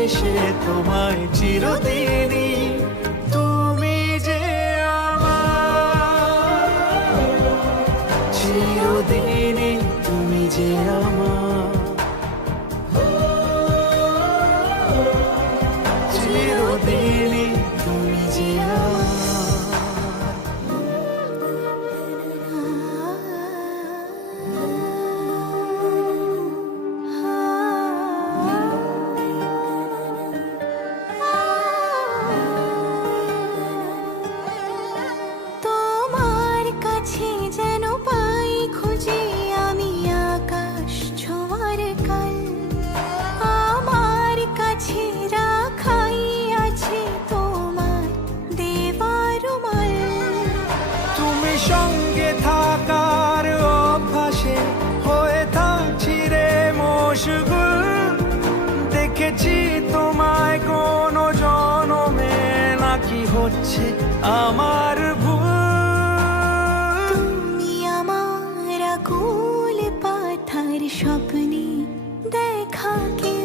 শেষে তোমায় চিরদিনই তুমি যে আমার, চিরদিনই তুমি যে আমার, চিরদিনই তুমি যে আমার। তোমার কাছে যেন পাই খুঁজে আমি আকাশ ছোঁয়ার কাল, আমার কাছে রাখাই আছে তোমার দেবার মাল। তুমি সঙ্গে থাকার অভ্যাসে হয়ে থাকছি রে মশগুল, দেখেছি তোমায় কোনো জনমে নাকি হচ্ছে আমার ভুল। তুমি আমার আকুল পাথার স্বপ্নে দেখা কে